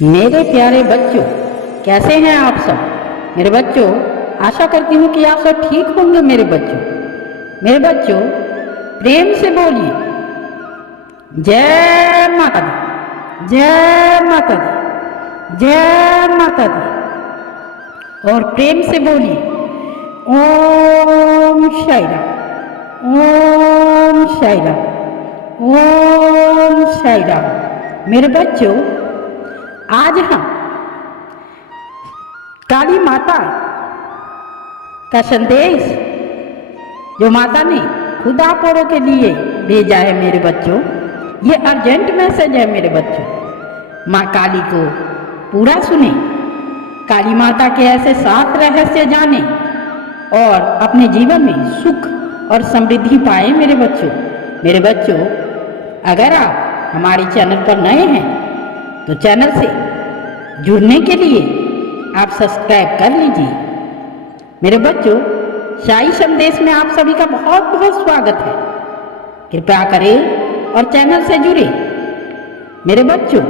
मेरे प्यारे बच्चों, कैसे हैं आप सब। मेरे बच्चों, आशा करती हूँ कि आप सब ठीक होंगे। मेरे बच्चों, प्रेम से बोलिए जय माता दी, जय माता दी, जय माता दी। और प्रेम से बोलिए ओम साई राम, ओम साई राम, ओम साई राम। मेरे बच्चों, आज हम काली माता का संदेश जो माता ने खुद आप औरों के लिए भेजा है मेरे बच्चों, ये अर्जेंट मैसेज है मेरे बच्चों। माँ काली को पूरा सुने, काली माता के ऐसे 7 रहस्य जाने और अपने जीवन में सुख और समृद्धि पाए मेरे बच्चों, अगर आप हमारे चैनल पर नए हैं तो चैनल से जुड़ने के लिए आप सब्सक्राइब कर लीजिए। मेरे बच्चों, साई संदेश में आप सभी का बहुत बहुत स्वागत है। कृपया करें और चैनल से जुड़े। मेरे बच्चों,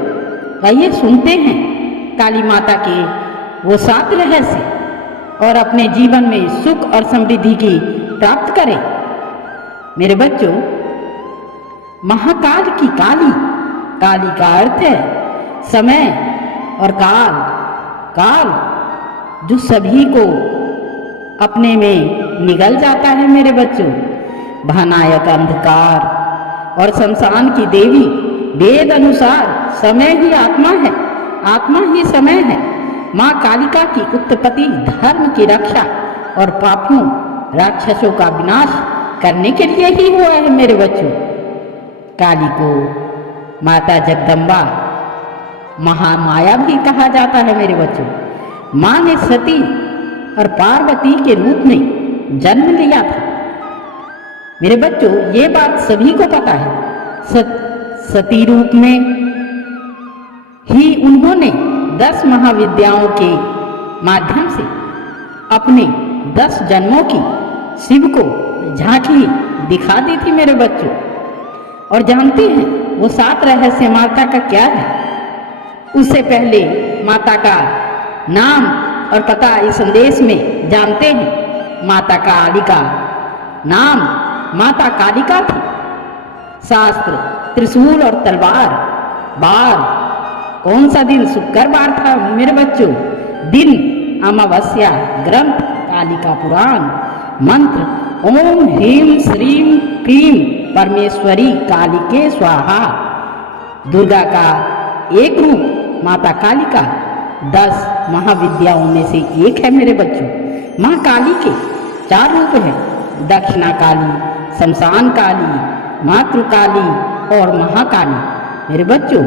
आइए सुनते हैं काली माता के वो 7 रहस्य और अपने जीवन में सुख और समृद्धि की प्राप्त करें। मेरे बच्चों, महाकाल की काली, काली का अर्थ है समय और काल। काल जो सभी को अपने में निगल जाता है मेरे बच्चों। भयानक अंधकार और शमशान की देवी। वेद अनुसार समय ही आत्मा है, आत्मा ही समय है। माँ कालिका की उत्पत्ति धर्म की रक्षा और पापियों राक्षसों का विनाश करने के लिए ही हुआ है मेरे बच्चों। काली को माता जगदम्बा, महामाया भी कहा जाता है मेरे बच्चों। माँ ने सती और पार्वती के रूप में जन्म लिया था। मेरे बच्चों, ये बात सभी को पता है। सती रूप में ही उन्होंने 10 महाविद्याओं के माध्यम से अपने 10 जन्मों की शिव को झांकी दिखा दी थी मेरे बच्चों। और जानते हैं वो 7 रहस्य माता का क्या है? उससे पहले माता का नाम और पता इस संदेश में जानते हैं। माता कालिका नाम माता कालिका थी। शास्त्र त्रिशूल और तलवार। बार कौन सा दिन? शुक्रवार था मेरे बच्चों। दिन अमावस्या। ग्रंथ कालिका पुराण। मंत्र ओम ह्रीम श्रीम क्रीम परमेश्वरी कालिके स्वाहा। दुर्गा का एक रूप माता कालिका 10 महाविद्याओं में से एक है मेरे बच्चों। माँ काली के 4 रूप हैं: दक्षिणा काली, शमशान काली, मातृ काली और महाकाली। मेरे बच्चों,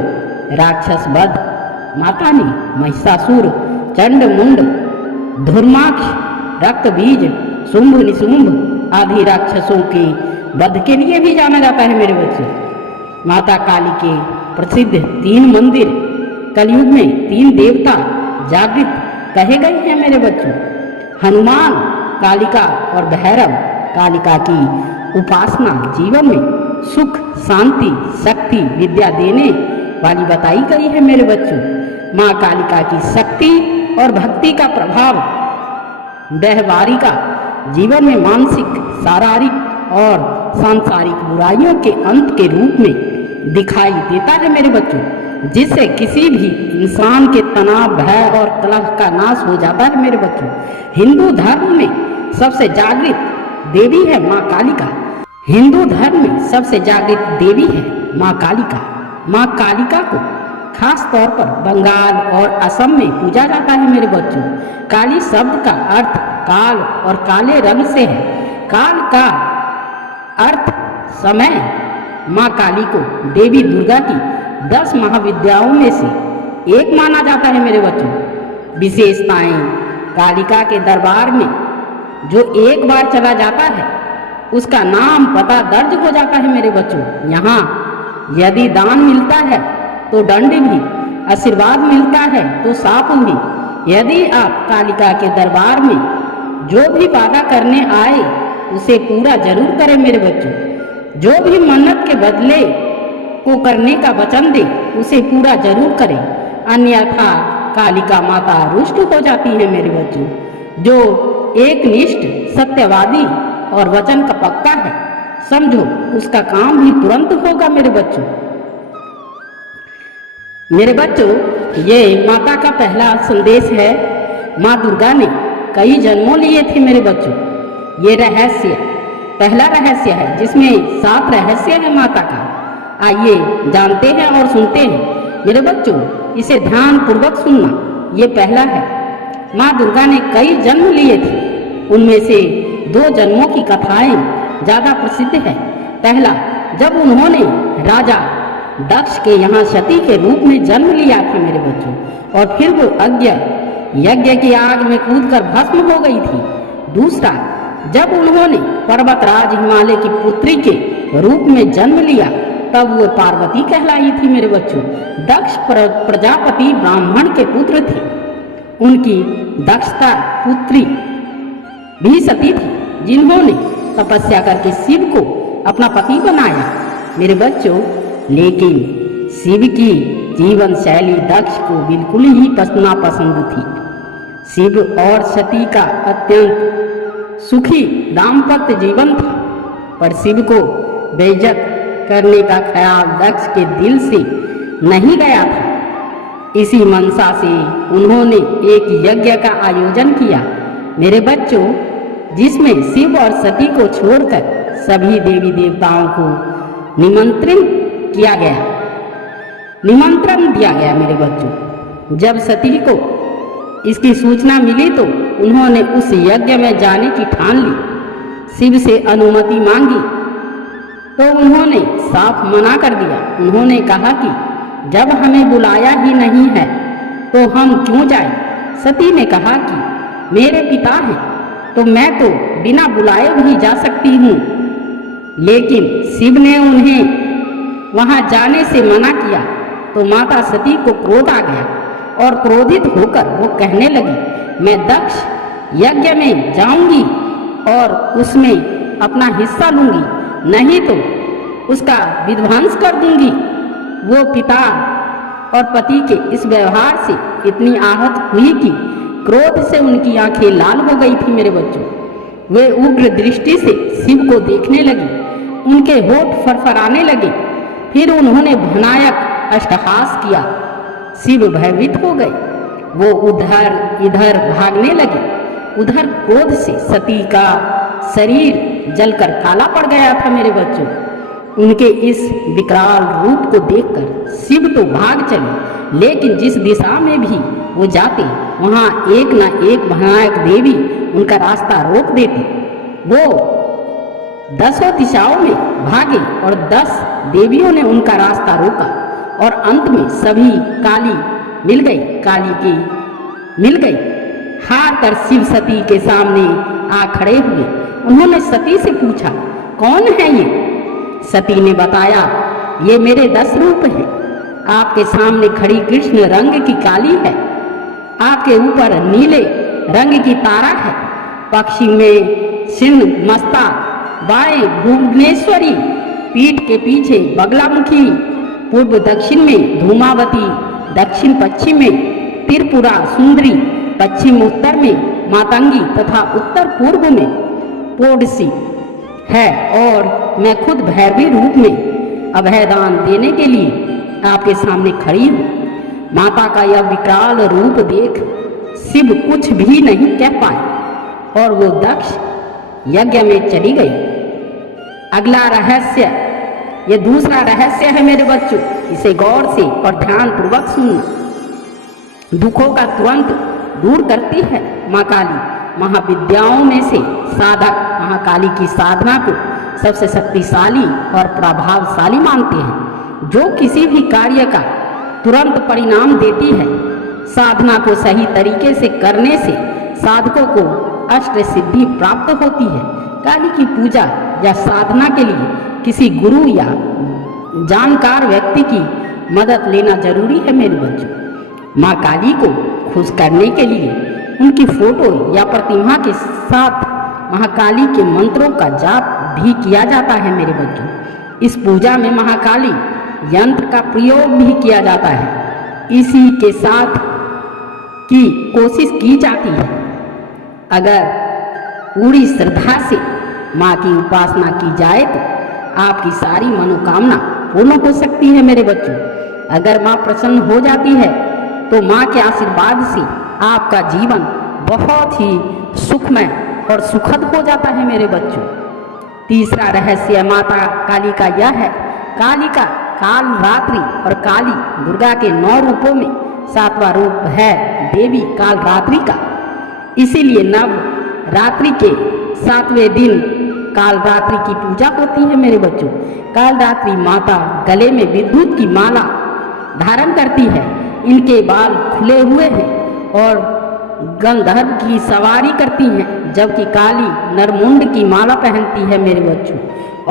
राक्षस वध माता ने महिषासुर, चंड मुंड, धुर्माक्ष, रक्त बीज, शुंभ निशुंभ आदि राक्षसों के वध के लिए भी जाना जाता है मेरे बच्चों। माता काली के प्रसिद्ध 3 मंदिर, कलयुग में 3 देवता जागृत कहे गए हैं मेरे बच्चों। हनुमान कालिका और भैरव कालिका की उपासना जीवन में सुख, शांति, शक्ति, विद्या देने वाली बताई गई है मेरे बच्चों। माँ कालिका की शक्ति और भक्ति का प्रभाव व्यवहारिका जीवन में मानसिक, शारीरिक और सांसारिक बुराइयों के अंत के रूप में दिखाई देता है मेरे बच्चों, जिससे किसी भी इंसान के तनाव, भय और कलह का नाश हो जाता है मेरे बच्चों। हिंदू धर्म में सबसे जागृत देवी है माँ कालिका। हिंदू धर्म में सबसे जागृत देवी है माँ कालिका। माँ कालिका को खास तौर पर बंगाल और असम में पूजा जाता है मेरे बच्चों। काली शब्द का अर्थ काल और काले रंग से है। काल का अर्थ समय। माँ काली को देवी दुर्गा की 10 महाविद्याओं में से एक माना जाता है मेरे बच्चों। विशेषताएं: कालिका के दरबार में जो एक बार चला जाता है उसका नाम पता दर्ज हो जाता है मेरे बच्चों। यहाँ यदि दान मिलता है तो दंड भी, आशीर्वाद मिलता है तो शाप भी। यदि आप कालिका के दरबार में जो भी वादा करने आए उसे पूरा जरूर करें मेरे बच्चों। जो भी मन्नत के बदले को करने का वचन दे उसे पूरा जरूर करें। अन्यथा कालिका माता रुष्ट हो जाती है मेरे बच्चों। जो एकनिष्ठ सत्यवादी और वचन का पक्का है, समझो उसका काम भी तुरंत होगा मेरे बच्चों। मेरे बच्चों, ये माता का पहला संदेश है। माँ दुर्गा ने कई जन्मों लिए थे मेरे बच्चों। ये रहस्य पहला रहस्य है, जिसमें 7 रहस्य है माता का। आइए जानते हैं और सुनते हैं मेरे बच्चों। इसे ध्यान पूर्वक सुनना। ये पहला है, माँ दुर्गा ने कई जन्म लिए थे। उनमें से 2 जन्मों की कथाएं ज़्यादा प्रसिद्ध है। पहला, जब उन्होंने राजा दक्ष के यहाँ सती के रूप में जन्म लिया था मेरे बच्चों, और फिर वो यज्ञ की आग में कूदकर भस्म हो गई थी। दूसरा, जब उन्होंने पर्वतराज हिमालय की पुत्री के रूप में जन्म लिया, तब वो पार्वती कहलाई थी मेरे बच्चों। दक्ष प्रजापति ब्राह्मण के पुत्र थे। उनकी दक्षता पुत्री भी सती थी, जिन्होंने तपस्या करके शिव को अपना पति बनाया मेरे बच्चों। लेकिन शिव की जीवन शैली दक्ष को बिल्कुल ही नापसंद थी। शिव और सती का अत्यंत सुखी दाम्पत्य जीवन था, पर शिव को बेइज्जत करने का ख्याल दक्ष के दिल से नहीं गया था। इसी मनसा से उन्होंने एक यज्ञ का आयोजन किया मेरे बच्चों, जिसमें शिव और सती को छोड़कर सभी देवी देवताओं को निमंत्रण दिया गया मेरे बच्चों। जब सती को इसकी सूचना मिली तो उन्होंने उस यज्ञ में जाने की ठान ली। शिव से अनुमति मांगी तो उन्होंने साफ मना कर दिया। उन्होंने कहा कि जब हमें बुलाया ही नहीं है तो हम क्यों जाएं? सती ने कहा कि मेरे पिता हैं तो मैं तो बिना बुलाए भी जा सकती हूँ। लेकिन शिव ने उन्हें वहाँ जाने से मना किया तो माता सती को क्रोध आ गया, और क्रोधित होकर वो कहने लगी, मैं दक्ष यज्ञ में जाऊंगी और उसमें अपना हिस्सा लूंगी, नहीं तो उसका विध्वंस कर दूंगी। वो पिता और पति के इस व्यवहार से इतनी आहत हुई कि क्रोध से उनकी आंखें लाल हो गई थी मेरे बच्चों। वे उग्र दृष्टि से शिव को देखने लगी, उनके होठ फरफराने लगे। फिर उन्होंने भयानक अट्टहास किया। शिव भयभीत हो गए। वो उधर इधर भागने लगे। उधर क्रोध से सती का शरीर जलकर काला पड़ गया था मेरे बच्चों। उनके इस विकराल रूप को देखकर शिव तो भाग चले, लेकिन जिस दिशा में भी वो जाते वहाँ एक न एक भयानक देवी उनका रास्ता रोक देती। वो 10 दिशाओं में भागे और 10 देवियों ने उनका रास्ता रोका, और अंत में सभी काली मिल गई। हार कर शिव सती के सामने आ खड़े हुए। उन्होंने सती से पूछा, कौन है ये? सती ने बताया, ये मेरे 10 रूप हैं। आपके सामने खड़ी कृष्ण रंग की काली है, आपके ऊपर नीले रंग की तारा है, पक्षी में सिंह मस्ता, बाएं भुवनेश्वरी, पीठ के पीछे बगलामुखी, पूर्व दक्षिण में धूमावती, दक्षिण पश्चिम में त्रिपुरा सुंदरी, पश्चिम उत्तर में मातंगी तथा उत्तर पूर्व में पोडसी है, और मैं खुद भैरवी रूप में अभयदान देने के लिए आपके सामने खड़ी हूँ। माता का यह विकराल रूप देख शिव कुछ भी नहीं कह पाए और वो दक्ष यज्ञ में चली गई। अगला रहस्य, ये दूसरा रहस्य है मेरे बच्चों, इसे गौर से और ध्यान पूर्वक सुनना। दुखों का तुरंत दूर करती है माँ काली। महाविद्याओं में से साधक महाकाली की साधना को सबसे शक्तिशाली और प्रभावशाली मानते हैं, जो किसी भी कार्य का तुरंत परिणाम देती है। साधना को सही तरीके से करने से साधकों को अष्ट सिद्धि प्राप्त होती है। काली की पूजा या साधना के लिए किसी गुरु या जानकार व्यक्ति की मदद लेना जरूरी है मेरे बच्चों। माँ काली को खुश करने के लिए उनकी फोटो या प्रतिमा के साथ महाकाली के मंत्रों का जाप भी किया जाता है मेरे बच्चों। इस पूजा में महाकाली यंत्र का प्रयोग भी किया जाता है। इसी के साथ की कोशिश की जाती है। अगर पूरी श्रद्धा से माँ की उपासना की जाए तो आपकी सारी मनोकामना पूर्ण हो सकती है मेरे बच्चों। अगर माँ प्रसन्न हो जाती है तो माँ के आशीर्वाद से आपका जीवन बहुत ही सुखमय और सुखद हो जाता है मेरे बच्चों। तीसरा रहस्य माता काली का यह है, काली का काल रात्रि और काली दुर्गा के 9 रूपों में 7वां रूप है देवी काल रात्रि का। इसीलिए नव रात्रि के 7वें दिन काल रात्रि की पूजा होती है मेरे बच्चों। काल रात्रि माता गले में विद्युत की माला धारण करती है, इनके बाल खुले हुए हैं और गंधर्व की सवारी करती हैं, जबकि काली नरमुंड की माला पहनती है मेरे बच्चों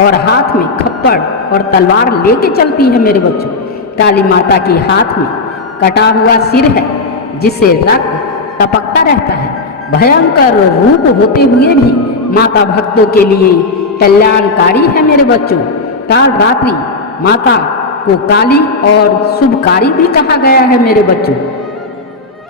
और हाथ में खप्पड़ और तलवार लेके चलती है मेरे बच्चों। काली माता के हाथ में कटा हुआ सिर है जिससे रक्त टपकता रहता है। भयंकर रूप होते हुए भी माता भक्तों के लिए कल्याणकारी है मेरे बच्चों। काल रात्रि माता को काली और शुभकारी भी कहा गया है मेरे बच्चों।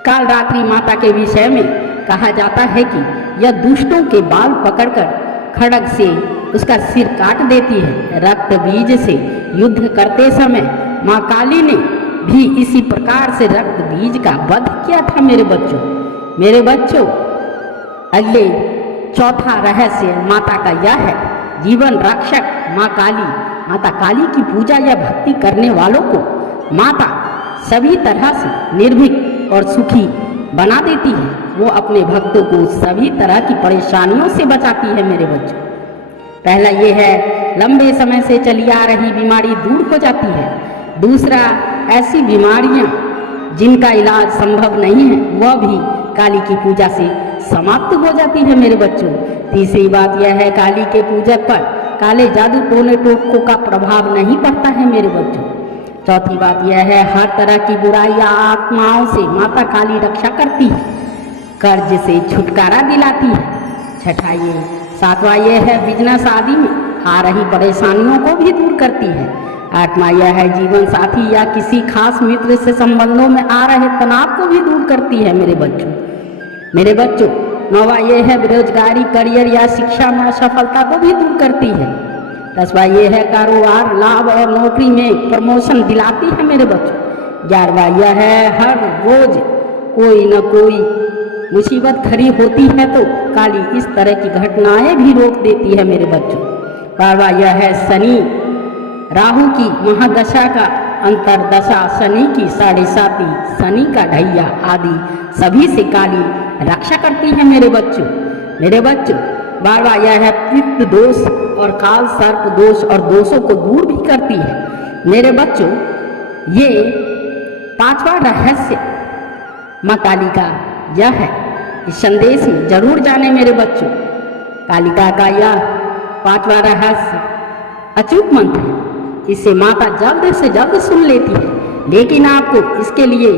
काल रात्रि माता के विषय में कहा जाता है कि यह दुष्टों के बाल पकड़कर खड्ग से उसका सिर काट देती है। रक्त बीज से युद्ध करते समय माँ काली ने भी इसी प्रकार से रक्त बीज का वध किया था मेरे बच्चों। मेरे बच्चों, अगले चौथा रहस्य माता का यह है, जीवन रक्षक माँ काली। माता काली की पूजा या भक्ति करने वालों को माता सभी तरह से निर्भीक और सुखी बना देती है। वो अपने भक्तों को सभी तरह की परेशानियों से बचाती है मेरे बच्चों। पहला ये है, लंबे समय से चली आ रही बीमारी दूर हो जाती है। दूसरा, ऐसी बीमारियां जिनका इलाज संभव नहीं है वह भी काली की पूजा से समाप्त हो जाती है मेरे बच्चों। तीसरी बात यह है, काली के पूजक पर काले जादू टोने टोटकों का प्रभाव नहीं पड़ता है मेरे बच्चों। चौथी बात यह है, हर तरह की बुराई या आत्माओं से माता काली रक्षा करती है, कर्ज से छुटकारा दिलाती है। छठा ये, सातवां यह है, बिजनेस आदि में आ रही परेशानियों को भी दूर करती है। आठवां यह है, जीवन साथी या किसी खास मित्र से संबंधों में आ रहे तनाव को भी दूर करती है मेरे बच्चों। मेरे बच्चों, नौवां यह है, बेरोजगारी, करियर या शिक्षा में असफलता को भी दूर करती है। 10वां यह है, कारोबार, लाभ और नौकरी में प्रमोशन दिलाती है मेरे बच्चों। 11वां यह है, हर रोज कोई न कोई मुसीबत खड़ी होती है तो काली इस तरह की घटनाएं भी रोक देती है मेरे बच्चों। 12वां यह है, शनि राहु की महादशा का अंतरदशा, शनि की 7.5, शनि का ढैया आदि सभी से काली रक्षा करती है मेरे बच्चों। मेरे बच्चों, 12वां यह है, पित्त दोष और काल सर्प दोष और दोषों को दूर भी करती है मेरे बच्चों। ये 5वां रहस्य माँ काली का यह है, इस संदेश में जरूर जाने मेरे बच्चों। कालिका का यह 5वां रहस्य अचूक मंत्र है, इसे माता जल्द से जल्द सुन लेती है, लेकिन आपको इसके लिए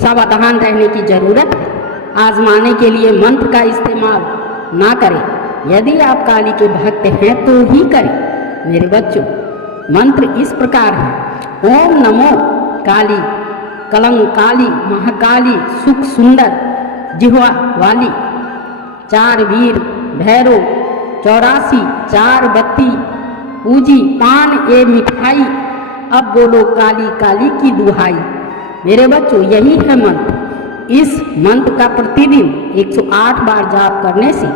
सावधान रहने की जरूरत है। आजमाने के लिए मंत्र का इस्तेमाल ना करें, यदि आप काली के भक्त हैं तो ही करें मेरे बच्चों। मंत्र इस प्रकार है, ओम नमो काली कलंकाली महाकाली सुख सुंदर जिह्वा वाली, 4 वीर भैरव 84 4 बत्ती पूजी पान ए मिठाई, अब बोलो काली काली की दुहाई। मेरे बच्चों, यही है मंत्र। इस मंत्र का प्रतिदिन 108 बार जाप करने से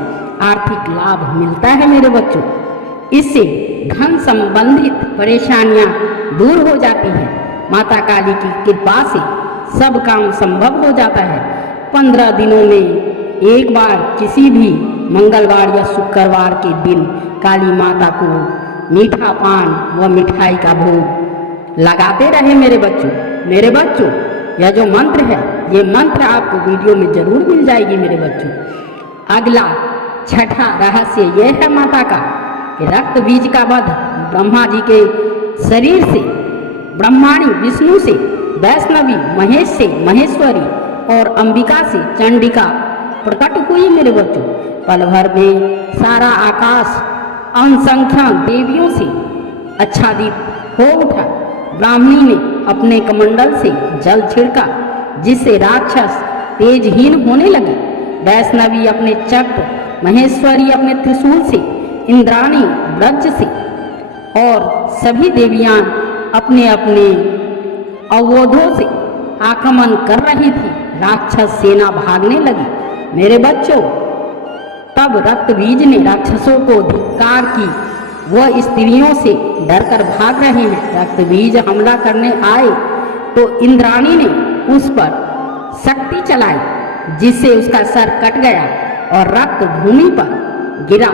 आर्थिक लाभ मिलता है मेरे बच्चों। इससे धन संबंधित परेशानियां दूर हो जाती हैं। माता काली की कृपा से सब काम संभव हो जाता है। 15 दिनों में एक बार किसी भी मंगलवार या शुक्रवार के दिन काली माता को मीठा पान व मिठाई का भोग लगाते रहे मेरे बच्चों। मेरे बच्चों, यह जो मंत्र है, ये मंत्र आपको वीडियो में जरूर मिल जाएगी मेरे बच्चों। अगला 6ठा रहस्य यह है माता का कि रक्त बीज का वध ब्रह्मा जी के शरीर से, ब्रह्माणी विष्णु से, वैष्णवी महेश से महेश्वरी और अंबिका से चंडिका प्रकट हुई मेरे बच्चों। पल भर में सारा आकाश असंख्य देवियों से आच्छादित हो उठा। ब्राह्मणी ने अपने कमंडल से जल छिड़का, जिससे राक्षस तेजहीन होने लगे। वैष्णवी अपने चक्र, महेश्वरी अपने त्रिशूल से, इंद्राणी वज्र से और सभी देवियां अपने अपने अवरोधों से आक्रमण कर रही थी। राक्षस सेना भागने लगी। मेरे बच्चों, तब रक्तबीज ने राक्षसों को धिक्कार की। वह स्त्रियों से डरकर भाग रहे हैं। रक्तबीज हमला करने आए तो इंद्राणी ने उस पर शक्ति चलाई, जिससे उसका सर कट गया और रक्त भूमि पर गिरा।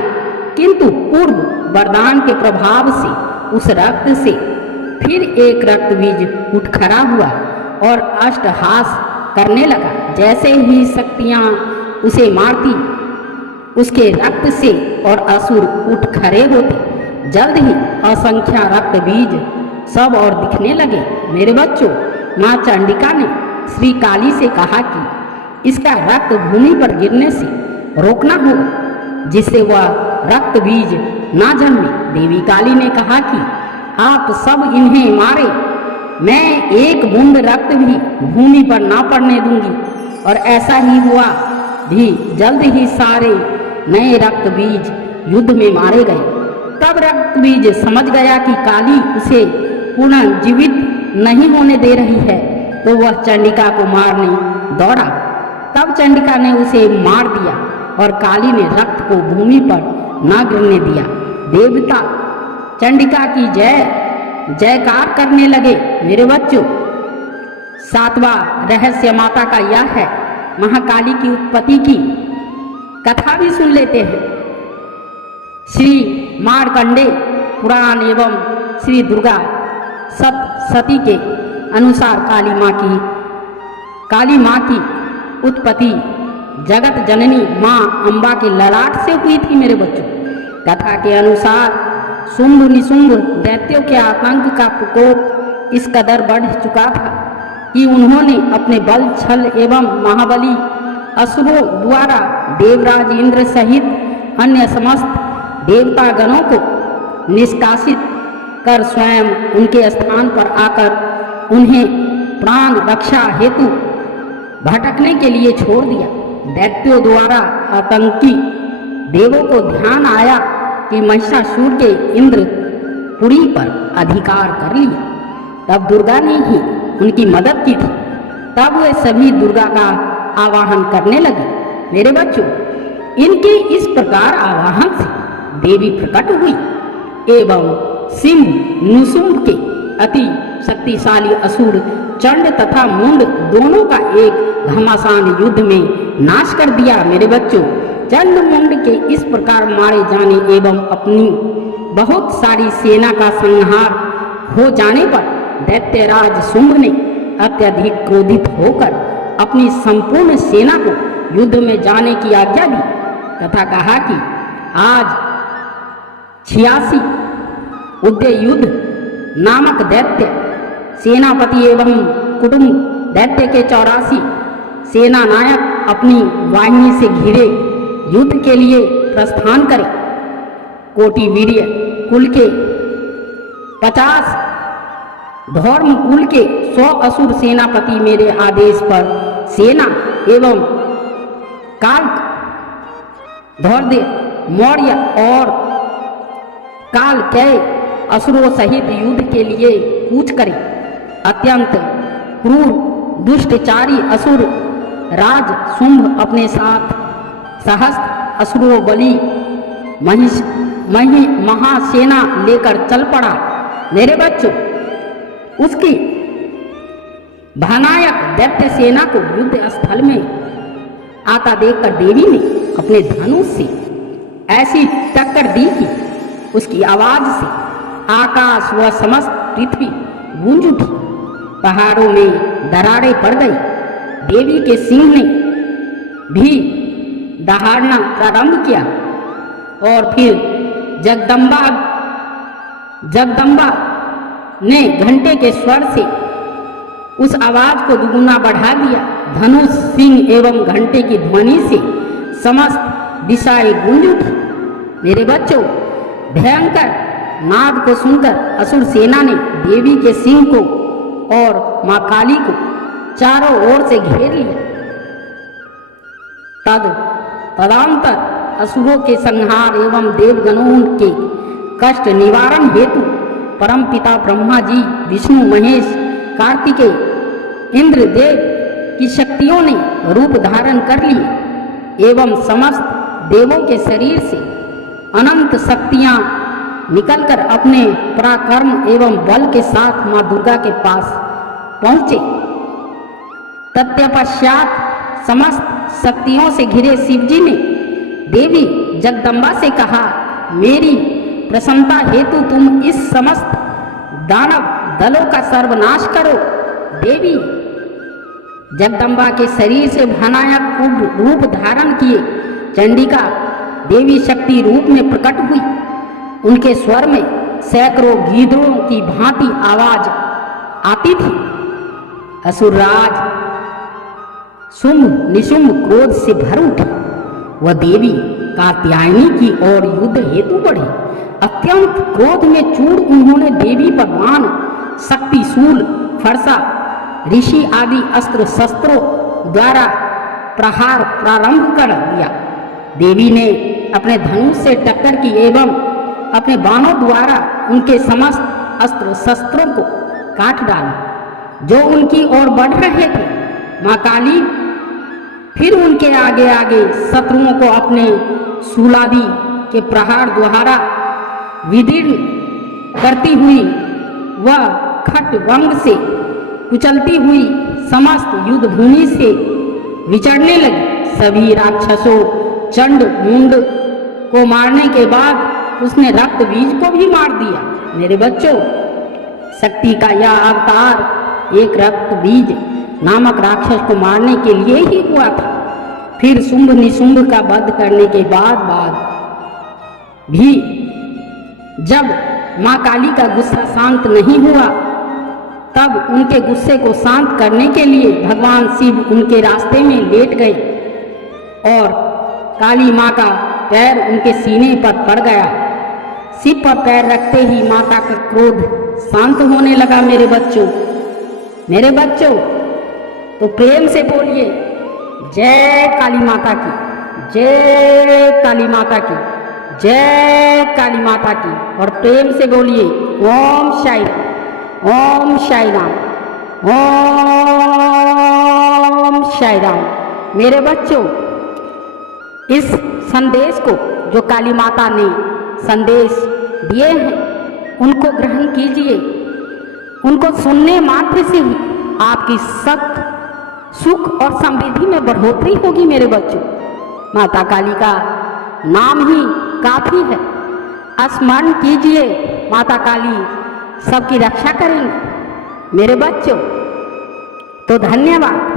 किंतु पूर्व वरदान के प्रभाव से उस रक्त से फिर एक रक्तबीज उठ खड़ा हुआ और अष्टहास करने लगा। जैसे ही शक्तियां उसे मारती, उसके रक्त से और असुर उठ खड़े होते। जल्द ही असंख्य रक्त बीज सब और दिखने लगे। मेरे बच्चों, माँ चंडिका ने श्री काली से कहा कि इसका रक्त भूमि पर गिरने से रोकना होगा, जिससे वह रक्त बीज ना जन्मे। देवी काली ने कहा कि आप सब इन्हें मारे, मैं एक बूंद रक्त भी भूमि पर ना पड़ने दूंगी। और ऐसा ही हुआ भी। जल्द ही सारे नए रक्त बीज युद्ध में मारे गए। तब रक्त बीज समझ गया कि काली उसे पुनर्जीवित नहीं होने दे रही है, तो वह चंडिका को मारने दौड़ा। तब चंडिका ने उसे मार दिया और काली ने रक्त को भूमि पर न गिरने दिया। देवता चंडिका की जय जयकार करने लगे। मेरे बच्चों, सातवां रहस्य माता का यह है। महाकाली की उत्पत्ति की कथा भी सुन लेते हैं। श्री मार्कंडेय पुराण एवं श्री दुर्गा सप्तशती के अनुसार काली माँ की उत्पत्ति जगत जननी माँ अम्बा के ललाट से हुई थी। मेरे बच्चों, कथा के अनुसार शुंभ निशुंभ दैत्यों के आतंक का प्रकोप इस कदर बढ़ चुका था कि उन्होंने अपने बल, छल एवं महाबली असुरों द्वारा देवराज इंद्र सहित अन्य समस्त देवतागणों को निष्कासित कर स्वयं उनके स्थान पर आकर उन्हें प्राण रक्षा हेतु भटकने के लिए छोड़ दिया। दैत्यों द्वारा आतंकी देवों को ध्यान आया कि महिषासुर के इंद्रपुरी पर अधिकार कर लिया। तब दुर्गा ने ही उनकी मदद की थी। तब वे सभी दुर्गा का आवाहन करने लगे। मेरे बच्चों, इनके इस प्रकार आवाहन से देवी प्रकट हुई एवं सिंह निशुंभ के अति शक्तिशाली असुर चंड तथा मुंड दोनों का एक घमासान युद्ध में नाश कर दिया। मेरे बच्चों, चंड मुंड के इस प्रकार मारे जाने एवं अपनी बहुत सारी सेना का संहार हो जाने पर दैत्यराज शुंभ ने अत्यधिक क्रोधित होकर अपनी संपूर्ण सेना को युद्ध में जाने की आज्ञा दी तथा कहा कि आज 86 उदययुद्ध नामक दैत्य सेनापति एवं कुटुंब दैत्य के 84 सेना नायक अपनी वाहिनी से घिरे युद्ध के लिए प्रस्थान करें। कोटि वीर्य कुल के 50, धर्म कुल के 100 असुर सेनापति मेरे आदेश पर सेना एवं काल धौर्य मौर्य और काल के असुरों सहित युद्ध के लिए कूच करें। अत्यंत क्रूर दुष्टचारी असुर राज शुंभ अपने साथ सहस्त्र असुरों बलि महासेना लेकर चल पड़ा। मेरे बच्चों, उसकी भयानक दैत्य सेना को युद्ध स्थल में आता देखकर देवी ने अपने धनुष से ऐसी टक्कर दी कि उसकी आवाज से आकाश व समस्त पृथ्वी गूंज उठी। पहाड़ों में दरारें पड़ गई। देवी के सिंह ने भी दहाड़ना प्रारंभ किया और फिर जगदम्बा ने घंटे के स्वर से उस आवाज को दुगुना बढ़ा दिया। धनुष, सिंह एवं घंटे की ध्वनि से समस्त दिशाएं गूंज उठी। मेरे बच्चों, भयंकर नाद को सुनकर असुर सेना ने देवी के सिंह को और माँ काली को चारों ओर से घेर लिया। तदंतर असुरों के संहार एवं देवगणों के कष्ट निवारण हेतु परम पिता ब्रह्मा जी, विष्णु, महेश, कार्तिकेय, इंद्रदेव की शक्तियों ने रूप धारण कर लिए एवं समस्त देवों के शरीर से अनंत शक्तियां निकलकर अपने पराक्रम एवं बल के साथ मां दुर्गा के पास पहुंचे। तत्पश्चात समस्त शक्तियों से घिरे शिवजी ने देवी जगदम्बा से कहा, मेरी प्रसन्नता हेतु तुम इस समस्त दानव दलों का सर्वनाश करो। देवी जगदम्बा के शरीर से भयानक उग्र रूप धारण किए चंडिका देवी शक्ति रूप में प्रकट हुई। उनके स्वर में सैकड़ों गीदड़ों की भांति आवाज आती थी। असुरराज शुंभ निशुंभ क्रोध से भर उठे। वह देवी कात्यायनी की ओर युद्ध हेतु बढ़े। अत्यंत क्रोध में चूर उन्होंने देवी पर बाण, शक्ति, शूल, फरसा, ऋषि आदि अस्त्र शस्त्रों द्वारा प्रहार प्रारंभ कर दिया। देवी ने अपने धनुष से टक्कर की एवं अपने बाणों द्वारा उनके समस्त अस्त्र शस्त्रों को काट डाला जो उनकी ओर बढ़ रहे थे। माँ काली फिर उनके आगे आगे शत्रुओं को अपने शूलादि के प्रहार द्वारा विदीर्ण करती हुई वह खट्वंग से कुचलती हुई समस्त युद्ध भूमि से विचरने लगी। सभी राक्षसों चंड मुंड को मारने के बाद उसने रक्त बीज को भी मार दिया। मेरे बच्चों, शक्ति का यह अवतार एक रक्त बीज नामक राक्षस को मारने के लिए ही हुआ था। फिर शुंभ निशुंभ का वध करने के बाद भी जब माँ काली का गुस्सा शांत नहीं हुआ, तब उनके गुस्से को शांत करने के लिए भगवान शिव उनके रास्ते में लेट गए और काली माँ का पैर उनके सीने पर पड़ गया। शिव पर पैर रखते ही माता का क्रोध शांत होने लगा। मेरे बच्चों, तो प्रेम से बोलिए जय काली माता की, जय काली माता की, जय काली माता की। और प्रेम से बोलिए ओम साई राम, ओम साई राम, ओम साई राम। मेरे बच्चों, इस संदेश को जो काली माता ने संदेश दिए हैं उनको ग्रहण कीजिए। उनको सुनने मात्र से ही आपकी सुख और समृद्धि में बढ़ोतरी होगी। मेरे बच्चों, माता काली का नाम ही काफी है। स्मरण कीजिए, माता काली सबकी रक्षा करेंगे। मेरे बच्चों, तो धन्यवाद।